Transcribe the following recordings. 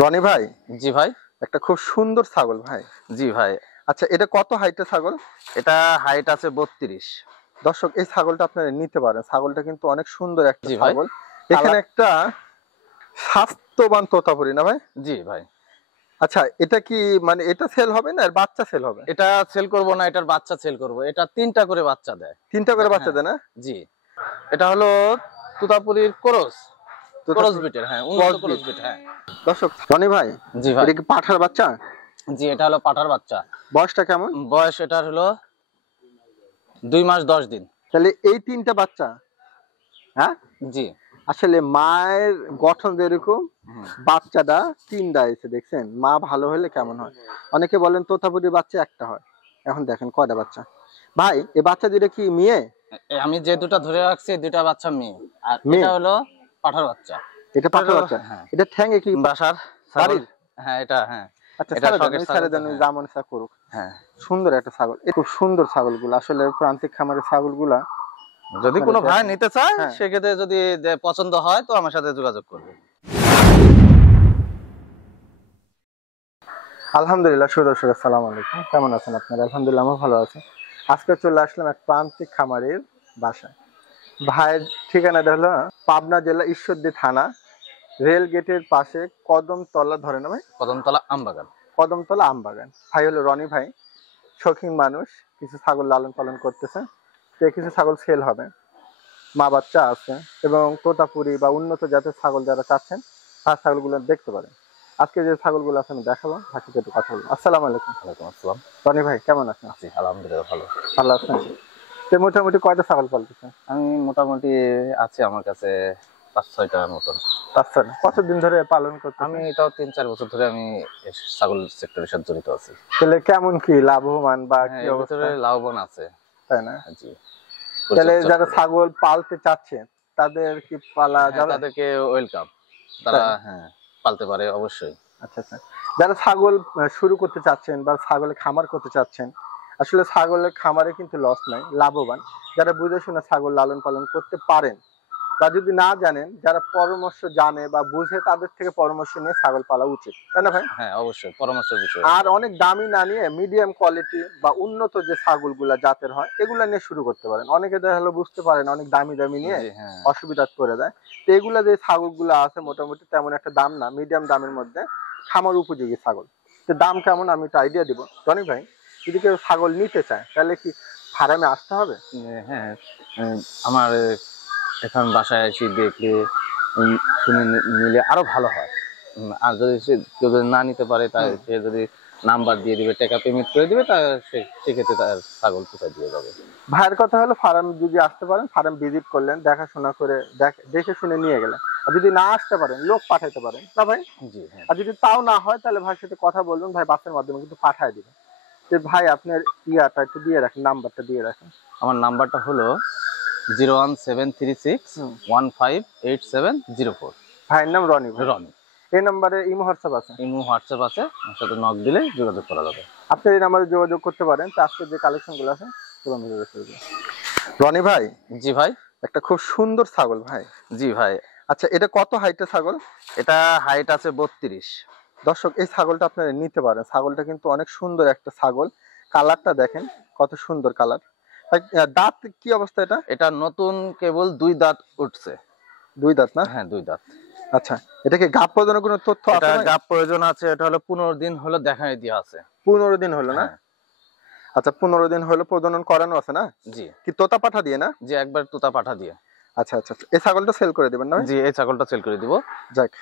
রনি ভাই, জি ভাই। একটা খুব সুন্দর ছাগল ভাই। জি ভাই, আচ্ছা, এটা কত হাইটের ছাগল? এটা হাইট আছে 32। দর্শক, এই ছাগলটা আপনারা নিতে পারেন। ছাগলটা কিন্তু অনেক সুন্দর একটা জি ভাই। ছাগল। এখানে কালার। একটা স্বাস্থ্যবান তোতাপুরি না ভাই? জি ভাই। আচ্ছা, এটা কি মানে এটা সেল হবে না এর বাচ্চা সেল হবে? এটা সেল করব না, এটার বাচ্চা সেল করব। এটা 3টা করে বাচ্চা দেয়। তিনটা করে বাচ্চা হ্যাঁ। দেয় না? জি। এটা হলো তুতাপুরীর ক্রস। ক্রস তোতাপুরি বিটের, হ্যাঁ, উন্নত ক্রস ক্রস বিট। বিট, হ্যাঁ। দর্শক, রনি ভাই, জি ভাই। এটা কি পাঠার বাচ্চা? জি, এটা হলো পাঠার বাচ্চা। বয়সটা কেমন? বয়স এটার হলো 2 মাস 10 দিন। তাহলে এই তিনটা বাচ্চা, হ্যাঁ, জি। আসলে মায়ের গঠন যেরকম, বাচ্চাটা তিনটা এসে দেখছেন। মা ভালো হলে কেমন হয়? অনেকে বলেন তোতাপুরি বাচ্চা একটা হয়, এখন দেখেন কয়টা বাচ্চা। ভাই, এই বাচ্চা দুটো কি মেয়ে? আমি যে দুটা ধরে রাখছি, দুটা বাচ্চা মেয়ে। আর মেয়ে? এটা হলো পাঠার বাচ্চা। এটা পাঠার বাচ্চা? হ্যাঁ। এটা ঠ্যাঙ্গে কি বাসার ছাগল। বাড়ির? হ্যাঁ, এটা, হ্যাঁ। আচ্ছা, এটা ছেড়ে দেন, শখের ওই ছাগল ছেড়ে তো, দেন, ওই হ্যাঁ। যেমন ইচ্ছা করুক। হ্যাঁ। সুন্দর একটা ছাগল, এ খুব সুন্দর ছাগলগুলো আসলে প্রান্তিক খামারের ছাগলগুলা। যদি আপনারা কোনো ভাই দেখেন। নিতে চায়, হ্যাঁ, সেক্ষেত্রে যদি পছন্দ হয় তো আমার সাথে যোগাযোগ করবে। আলহামদুলিল্লাহ। সুদর্শক, আসসালামু আলাইকুম। কেমন আছেন আপনারা? আলহামদুলিল্লাহ, আমি ভালো আছি। আজকে চলে আসলাম এক প্রান্তিক খামারের বাসায়। ভাইয়ের ঠিকানাটা হলো পাবনা জেলা ঈশ্বরদী থানা, রেল গেটের পাশে কদমতলা, ধরে না ভাই? কদমতলা আমবাগান। কদমতলা আমবাগান। ভাই হলো রনি ভাই, শৌখিন মানুষ, কিছু ছাগল লালন পালন করতেছে। তো কিছু ছাগল সেল হবে, মা বাচ্চা আছে, এবং তোতাপুরি বা উন্নত জাতের ছাগল যারা চাচ্ছেন তার ছাগলগুলো দেখতে পারেন। আজকে যে ছাগলগুলো আছে আমি দেখাবো, ভাইকে একটু কথা বলবো। আসসালামু আলাইকুম। ওয়ালাইকুম আসসালাম। রনি ভাই, কেমন আছেন? আছি আলহামদুলিল্লাহ, ভালো। ভালো আছেন? তো মোটামুটি কয়টা ছাগল পালতেছেন? আমি মোটামুটি আছে আমার কাছে 5-6টার মতন। আচ্ছা, কতদিন ধরে পালন করতেছেন? আমি তাও 3-4 বছর ধরে আমি এই ছাগল সেক্টরের সাথে জড়িত আছি। তাহলে কেমন কি লাভবান বা হ্যাঁ, কি এর অবস্থা? ভিতরে লাভবান আছে। তাই না? জি। তাহলে পরিচর্যা যারা করে। ছাগল পালতে চাচ্ছে তাদের কি পালা হ্যাঁ, যাবে? তাদেরকে ওয়েলকাম। তারা, তাই? হ্যাঁ, পালতে পারে অবশ্যই। আচ্ছা আচ্ছা। যারা ছাগল শুরু করতে চাচ্ছেন বা ছাগলের খামার করতে চাচ্ছেন, আসলে ছাগলের খামারে কিন্তু লস নাই, লাভবান। যারা বুঝে শুনে ছাগল লালন পালন করতে পারেন, বা যদি না জানেন, যারা পরামর্শ জানে বা বুঝে, তাদের থেকে পরামর্শ নিয়ে ছাগল পালা উচিত, তাই না ভাই? হ্যাঁ, অবশ্যই পরামর্শের বিষয় আর আছে। অনেক দামি না নিয়ে মিডিয়াম কোয়ালিটি বা উন্নত যে ছাগলগুলা জাতের হয় এগুলা নিয়ে শুরু করতে পারেন। অনেকে দেখা হলো বুঝতে পারেন, অনেক দামি দামি নিয়ে জি, হ্যাঁ। অসুবিধা করে দেয়। তো এগুলা যে ছাগলগুলো আছে মোটামুটি তেমন একটা দাম না, মিডিয়াম দামের মধ্যে খামার উপযোগী ছাগল। তো দাম কেমন আমি একটু আইডিয়া দিব। রনি ভাই, যদি কেউ ছাগল নিতে চায় তাহলে কি ফার্মে আসতে হবে? হ্যাঁ, আমার এখন বাসায় এসে দেখলে শুনে নিলে আরো ভালো হয়। আর যদি কেউ যদি না নিতে পারে, তার সে যদি নাম্বার দিয়ে দিবে, টাকা পেমেন্ট করে দিবে, তা সেক্ষেত্রে তার ছাগল কোথায় দিয়ে যাবে। ভাইয়ের কথা হলো ফার্ম যদি আসতে পারেন, ফার্ম ভিজিট করলেন, দেখাশোনা করে দেখে শুনে নিয়ে গেলেন। আর যদি না আসতে পারেন, লোক পাঠাইতে পারেন না ভাই? জি, হ্যাঁ। আর যদি তাও না হয় তাহলে ভাইয়ের সাথে কথা বলবেন, ভাই বাসের মাধ্যমে কিন্তু পাঠায় দিবেন। যে ভাই আপনার ইয়াটা একটু দিয়ে রাখেন, নাম্বারটা দিয়ে রাখেন। আমার নাম্বারটা হলো 01736158704। ভাইয়ের নাম রনি ভাই। রনি। এই নাম্বারে ইমো হোয়াটসঅ্যাপ আছে? ইমো হোয়াটসঅ্যাপ আছে, আমার সাথে নক দিলে যোগাযোগ করা যাবে। আপনি এই নাম্বারে যোগাযোগ করতে পারেন। তো আজকে যে কালেকশন গুলো আছে রনি ভাই, জি ভাই। একটা খুব সুন্দর ছাগল ভাই। জি ভাই। আচ্ছা, এটা কত হাইটের ছাগল? এটা হাইট আছে 32। দর্শক, এই ছাগলটা আপনারা নিতে পারেন। ছাগলটা কিন্তু অনেক সুন্দর একটা ছাগল। কালারটা দেখেন কত সুন্দর কালার। দাঁত কি অবস্থা এটা? এটা নতুন কেবল 2 দাঁত উঠছে। 2 দাঁত না? হ্যাঁ, 2 দাঁত। আচ্ছা, এটা কি গাব প্রজননের কোনো তথ্য এটা আছে ভাই? গাব প্রয়োজন আছে, এটা হলো 15 দিন হলো দেখাই দেওয়া আছে। 15 দিন হলো না? হ্যাঁ। আচ্ছা, 15 দিন হলো প্রজনন করানো আছে না? জি। কি তোতা পাঠা দিয়ে না? জি, একবার তোতা পাঠা দিয়ে। আচ্ছা আচ্ছা আচ্ছা। এই ছাগলটা সেল করে দিবেন না ভাই? জি, এই ছাগলটা সেল করে দিব। যাক,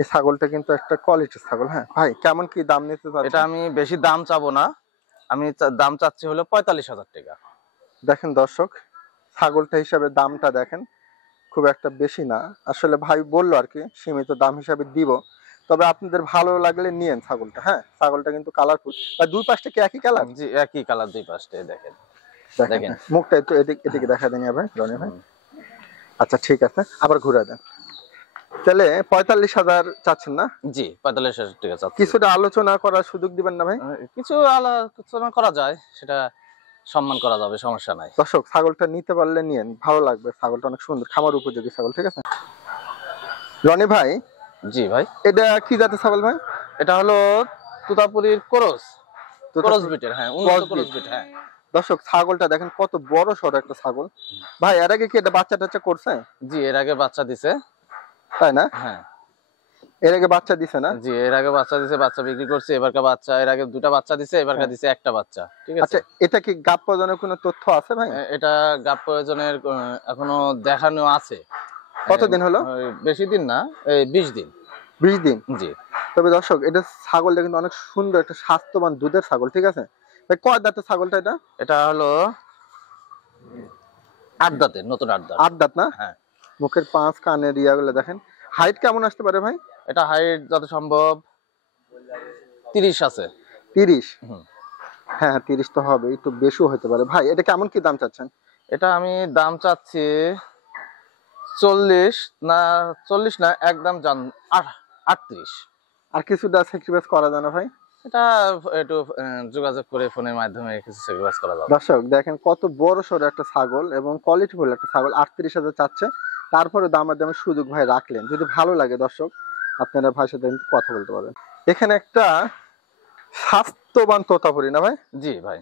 এই ছাগলটা কিন্তু একটা কোয়ালিটির ছাগল। হ্যাঁ ভাই, কেমন কি দাম নিতে এটা চাচ্ছেন? আমি বেশি দাম চাবো না, আমি দাম চাচ্ছি হলো 45,000 টাকা। দেখেন দর্শক, ছাগলটা হিসাবে দামটা দেখেন, খুব একটা বেশি না। আসলে ভাই বললো আর কি সীমিত দাম হিসাবে দিব। তবে আপনাদের ভালো লাগলে নিয়েন ছাগলটা। হ্যাঁ, ছাগলটা কিন্তু কালারফুল। আর দুই পাশটা কি একই কালার? জি, একই কালার, 2 পাশে দেখেন। দেখেন মুখটা একটু এদিকে দেখা দেন ভাই, রনি ভাই। আচ্ছা ঠিক আছে, আবার ঘুরে দেন। তাহলে 45,000 চাচ্ছেন না? জি, 45,000 টাকা চাচ্ছি। কিছুটা আলোচনা করার সুযোগ দিবেন না ভাই? কিছু আলোচনা করা যায়, সেটা সম্মান করা যাবে, সমস্যা নাই। দর্শক, ছাগলটা নিতে পারলে নিয়েন, ভালো লাগবে। ছাগলটা অনেক সুন্দর, খামার উপযোগী ছাগল। ঠিক আছে রনি ভাই, জি ভাই। এটা কি জাতের ছাগল ভাই? এটা হলো তুতাপুরীর ক্রস, ক্রস তোতাপুরি বিটের, হ্যাঁ উন্নত ক্রস ক্রস বিট। বিট, হ্যাঁ। দর্শক ছাগলটা দেখেন কত বড় সড়ো একটা ছাগল। ভাই এর আগে কি এটা বাচ্চা টাচ্চা করছে? জি এর আগে বাচ্চা দিছে। তাই না? হ্যাঁ এর আগে বাচ্চা দিছে না? জি এর আগে বাচ্চা দিছে, বাচ্চা বিক্রি করছে। এবারকার বাচ্চা, এর আগে দুটা বাচ্চা দিছে, এবারকার হ্যাঁ। দিছে একটা বাচ্চা, ঠিক আছে। আচ্ছা এটা কি গাব প্রজনের কোনো তথ্য আছে ভাই? এটা গাব প্রয়োজনের এখনো দেখানো আছে। কতদিন হলো? বেশি দিন না, এই 20 দিন। 20 দিন। জি তবে দর্শক এটা ছাগলটা কিন্তু অনেক সুন্দর একটা স্বাস্থ্যবান দুধের ছাগল, ঠিক আছে ভাই? কয় দাঁতের ছাগলটা এটা? এটা হলো 8 দাঁতের, নতুন 8 দাঁত। 8 দাঁত না? হ্যাঁ। মুখের পাঁচ কানের ইয়াগুলো দেখেন। হাইট কেমন আসতে পারে ভাই? এটা হাইট যত সম্ভব 30 আছে। 30? হুম। হ্যাঁ 30 তো হবে, একটু বেশিও হতে পারে। ভাই এটা কেমন কি দাম চাচ্ছেন? এটা আমি দাম চাচ্ছি 40 না, 40 না, একদম জান 38। আর কিছুটা স্যাক্রিফাইস করা যায় না ভাই? এটা একটু যোগাযোগ করে ফোনের মাধ্যমে কিছু সেক্রিফাইস করা যাবে। দর্শক দেখেন কত বড় সড়ো একটা ছাগল এবং কোয়ালিটিফুল একটা ছাগল। 38,000 চাচ্ছে, তারপরে দামের সুযোগ ভাই রাখলেন। যদি ভালো লাগে দর্শক আপনারা ভাইয়ের সাথে কিন্তু কথা বলতে পারেন। এখানে একটা স্বাস্থ্যবান তোতাপুরি না ভাই? জি ভাই।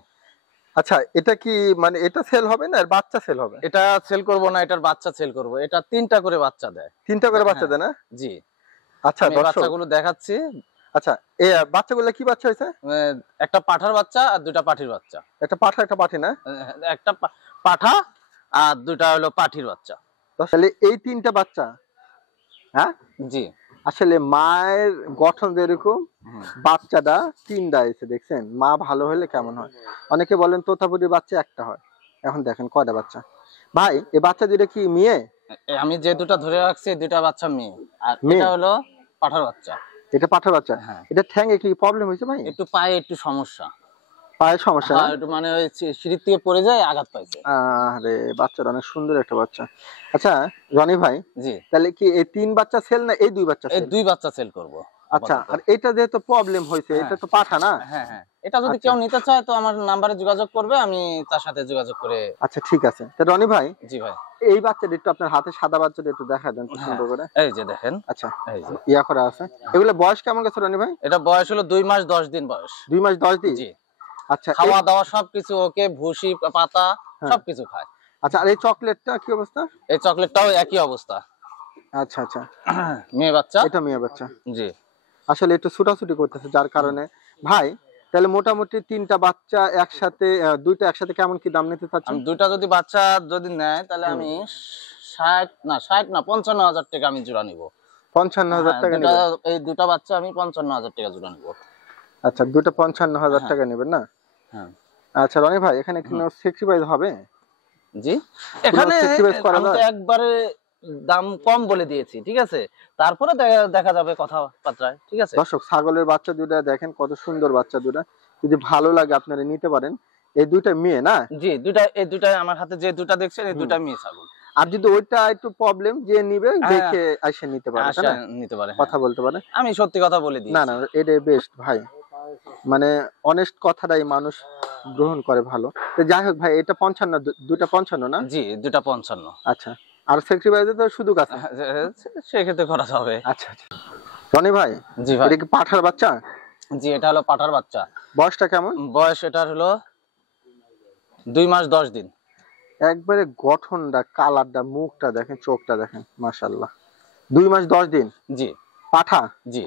আচ্ছা এটা কি মানে এটা সেল হবে না এর বাচ্চা সেল হবে? এটা সেল করব না, এটার বাচ্চা সেল করব। এটা 3টা করে বাচ্চা দেয়। 3টা করে বাচ্চা হ্যাঁ, দেয় না? জি। আচ্ছা আমি দর্শক, বাচ্চাগুলো দেখাচ্ছি। আচ্ছা এই বাচ্চাগুলো কি বাচ্চা হয়েছে? একটা পাঠার বাচ্চা আর দুটা পাঠির বাচ্চা। একটা পাঠা একটা পাঠি না? একটা পাঠা আর দুটা হলো পাঠির বাচ্চা। তাহলে এই 3টা বাচ্চা, হ্যাঁ জি। আসলে মায়ের গঠন যেরকম হুম। বাচ্চাটা 3টা এসে দেখছেন। মা ভালো হলে কেমন হয়? অনেকে বলেন তোতাপুরির বাচ্চা একটা হয়, এখন দেখেন কয়টা বাচ্চা। ভাই এই বাচ্চা দুটো কি মেয়ে? আমি যে দুটা ধরে রাখছি এই দুটা বাচ্চা মেয়ে, আর মেয়ে? এটা হলো পাঠার বাচ্চা। এটা পাঠার বাচ্চা? হ্যাঁ। এটা ঠ্যাঙে কি প্রবলেম হয়েছে ভাই? একটু পায়ে একটু সমস্যা। পায়ের সমস্যা না? হ্যাঁ, একটু মানে ওই সিঁড়ি থেকে পড়ে যায়, আঘাত পাইছে। আরে বাচ্চাটা অনেক সুন্দর একটা বাচ্চা। আচ্ছা রনি ভাই, জি। তাহলে কি এই 3 বাচ্চা সেল না এই 2 বাচ্চা এই সেল? 2 বাচ্চা সেল করব। আচ্ছা আর এটা যেহেতু প্রবলেম হয়েছে, হ্যাঁ। এটা তো পাঠা না? হ্যাঁ হ্যাঁ, এটা যদি আচ্ছা। কেউ নিতে চায় তো আমার নাম্বারে যোগাযোগ করবে, আমি তার সাথে যোগাযোগ করে। আচ্ছা ঠিক আছে। তা রনি ভাই জি ভাই। এই বাচ্চাটা একটু আপনার হাতে সাদা বাচ্চাটা একটু দেখা দেন তো হ্যাঁ, সুন্দর করে। এই যে দেখেন। আচ্ছা এই যে ইয়া করা আছে। এগুলা বয়স কেমন গেছে রনি ভাই? এটা বয়স হলো 2 মাস 10 দিন বয়স। 2 মাস 10 দিন? জি। আচ্ছা খাওয়া দাওয়া সবকিছু ওকে, ভুসি পাতা হ্যাঁ। সবকিছু খায়। আচ্ছা আর এই চকলেটটা কি অবস্থা? এই চকলেটটাও একই অবস্থা। আচ্ছা আচ্ছা মেয়ে বাচ্চা। এটা মেয়ে বাচ্চা। জি। আসলে একটু ছুটাছুটি করতেছে যার কারণে। ভাই তাহলে মোটামুটি 3টা বাচ্চা একসাথে, 2টা একসাথে কেমন কি দাম নিতে চাচ্ছেন? আমি দুইটা যদি বাচ্চা যদি নেয় তাহলে আমি 60 না 55,000 টাকা আমি জোড়া নিব। 55,000 টাকা দুটা, নেবেন? এই দুটা বাচ্চা আমি 55,000 টাকা জোড়া নিব। আচ্ছা দুটো 55,000 হ্যাঁ। টাকা নেবেন না? হ্যাঁ। আচ্ছা রনি ভাই এখানে কোনো স্যাক্রিফাইস হবে? জি। এখানে sacrifice করা আমি তো যায়? একবারে দাম কম বলে দিয়েছি, ঠিক আছে। তারপরে দেখা যাবে কথাবার্তায়, ঠিক আছে। দর্শক ছাগলের বাচ্চা দুটা দেখেন কত সুন্দর বাচ্চা দুটা। যদি ভালো লাগে আপনারা নিতে পারেন। এই দুইটা মেয়ে না? জি দুটা, এই দুটা আমার হাতে যে দুটা দেখছেন এই দুটা মেয়ে ছাগল। আর যদি ওইটা একটু প্রবলেম যে নিবে হ্যাঁ। দেখে আইসা নিতে পারে, তাই আশা না? নিতে পারে, হ্যাঁ। কথা বলতে পারে। আমি সত্যি কথা বলে না দিয়েছি। না এটাই বেস্ট ভাই। মানে অনেস্ট কথাটাই মানুষ গ্রহণ করে ভালো। তো যাই হোক ভাই এটা 55, দুইটা 55 না? জি দুটা 55। আচ্ছা আর স্যাক্রিফাইসে তো সুযোগ আছে? সেক্ষেত্রে করা যাবে। আচ্ছা আচ্ছা রনি ভাই জি ভাই। এটা কি পাঠার বাচ্চা? জি এটা হলো পাঠার বাচ্চা। বয়সটা কেমন? বয়স এটার হলো 2 মাস 10 দিন। একবারে গঠনটা, কালারটা, মুখটা দেখেন, চোখটা দেখেন, মাশাআল্লাহ। 2 মাস 10 দিন জি। পাঠা? জি।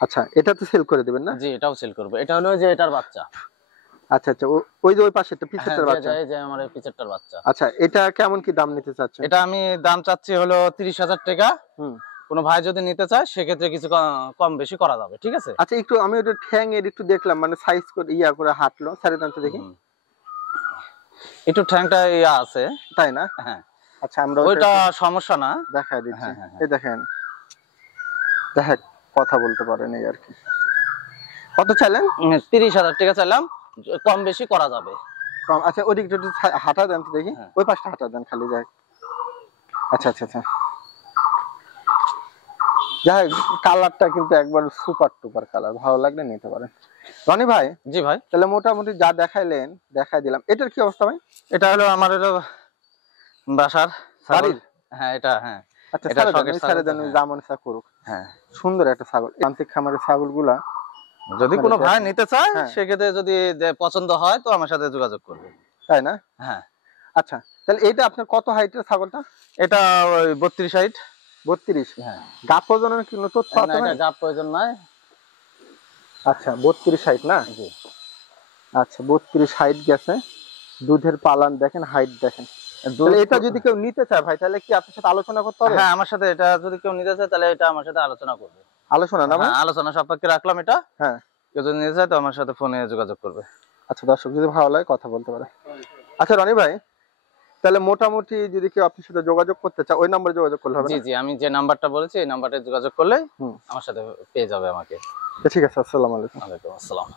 আচ্ছা এটা তো সেল করে দিবেন না? জি এটাও সেল করব। এটা হলো যে এটার বাচ্চা। আচ্ছা আচ্ছা ওই যে ওই পাশেরটা হ্যাঁ, পিছেরটার বাচ্চা? এই যে আমার এই পিছেরটার বাচ্চা। আচ্ছা এটা কেমন কি দাম নিতে চাচ্ছেন? এটা আমি দাম চাচ্ছি হলো 30,000 টাকা। হুম। কোনো ভাই যদি নিতে চায় সেক্ষেত্রে কিছু কম বেশি করা যাবে, ঠিক আছে। আচ্ছা একটু আমি ওটা ঠ্যাং এর একটু দেখলাম, মানে সাইজ করে ইয়া করে হাঁটলো, সাড়ে দাম তো দেখি। হুম। একটু ঠ্যাংটা ইয়া আছে। তাই না? হ্যাঁ। আচ্ছা আমরা ওইটা সমস্যা না। দেখাই দিচ্ছি। হ্যাঁ, হ্যাঁ, হ্যাঁ। এই দেখেন দেখ কথা বলতে পারেন এই আর কি। কত চাইলেন? 30,000 টাকা চাইলাম, কম বেশি করা যাবে। কম? আচ্ছা ওদিকটা একটু হাঁটা দেন তো দেখি। হ্যাঁ। ওই পাশটা হাঁটা দেন খালি যাই। আচ্ছা আচ্ছা আচ্ছা যাই হোক কালারটা কিন্তু একবার সুপার টুপার কালার, ভালো লাগলে নিতে পারেন। রনি ভাই জি ভাই। তাহলে মোটামুটি যা দেখাইলেন দেখাই দিলাম। এটার কি অবস্থা ভাই? এটা হলো আমার হলো বাসার ছাগল। বাড়ির? হ্যাঁ এটা, হ্যাঁ আচ্ছা, এটা ছেড়ে দেন, শখের ওই ছাগল ছেড়ে তো, দেন, ওই হ্যাঁ। যা মনে চায় করুক। হ্যাঁ, সুন্দর একটা ছাগল। প্রান্তিক খামারের ছাগলগুলা যদি মানে কোনো ভাই দেখেন। নিতে চায় হ্যাঁ। সেক্ষেত্রে যদি পছন্দ হয় তো আমার সাথে যোগাযোগ করবে। তাই না? হ্যাঁ, আচ্ছা, তাহলে এইটা আপনার কত হাইটের ছাগলটা? এটা ওই 32 হাইট। 32। হ্যাঁ, গাপ প্রজননের কোনো তথ্য না আছে এটা ভাই? গাব প্রয়োজন নাই। আচ্ছা, 32 হাইট না? জি, আচ্ছা, 32 হাইট গেছে। দুধের পালান দেখেন, হাইট দেখেন। দুধ তাহলে এটা যদি কেউ নিতে চায় ভাই, তাহলে কি আপনার সাথে আলোচনা করতে হবে? হ্যাঁ, আমার সাথে এটা যদি কেউ নিতে চায় তাহলে এটা আমার সাথে আলোচনা করবে। আলোচনা না ভাই? হ্যাঁ, আলোচনা সাপেক্ষে রাখলাম এটা। হ্যাঁ। কেউ যদি নিতে চায় তো আমার সাথে ফোনে যোগাযোগ করবে। আচ্ছা, দর্শক যদি ভালো লাগে কথা বলতে পারে। আচ্ছা রনি ভাই, তাহলে মোটামুটি যদি কেউ আপনার সাথে যোগাযোগ করতে চায়, ওই নম্বরে যোগাযোগ করলে হবে জি না? জি, আমি যে নাম্বারটা বলেছি এই নাম্বারে যোগাযোগ করলে হুম। আমার সাথে পেয়ে যাবে আমাকে। তো ঠিক আছে, আসসালামু আলাইকুম। ওয়ালাইকুম আসসালাম।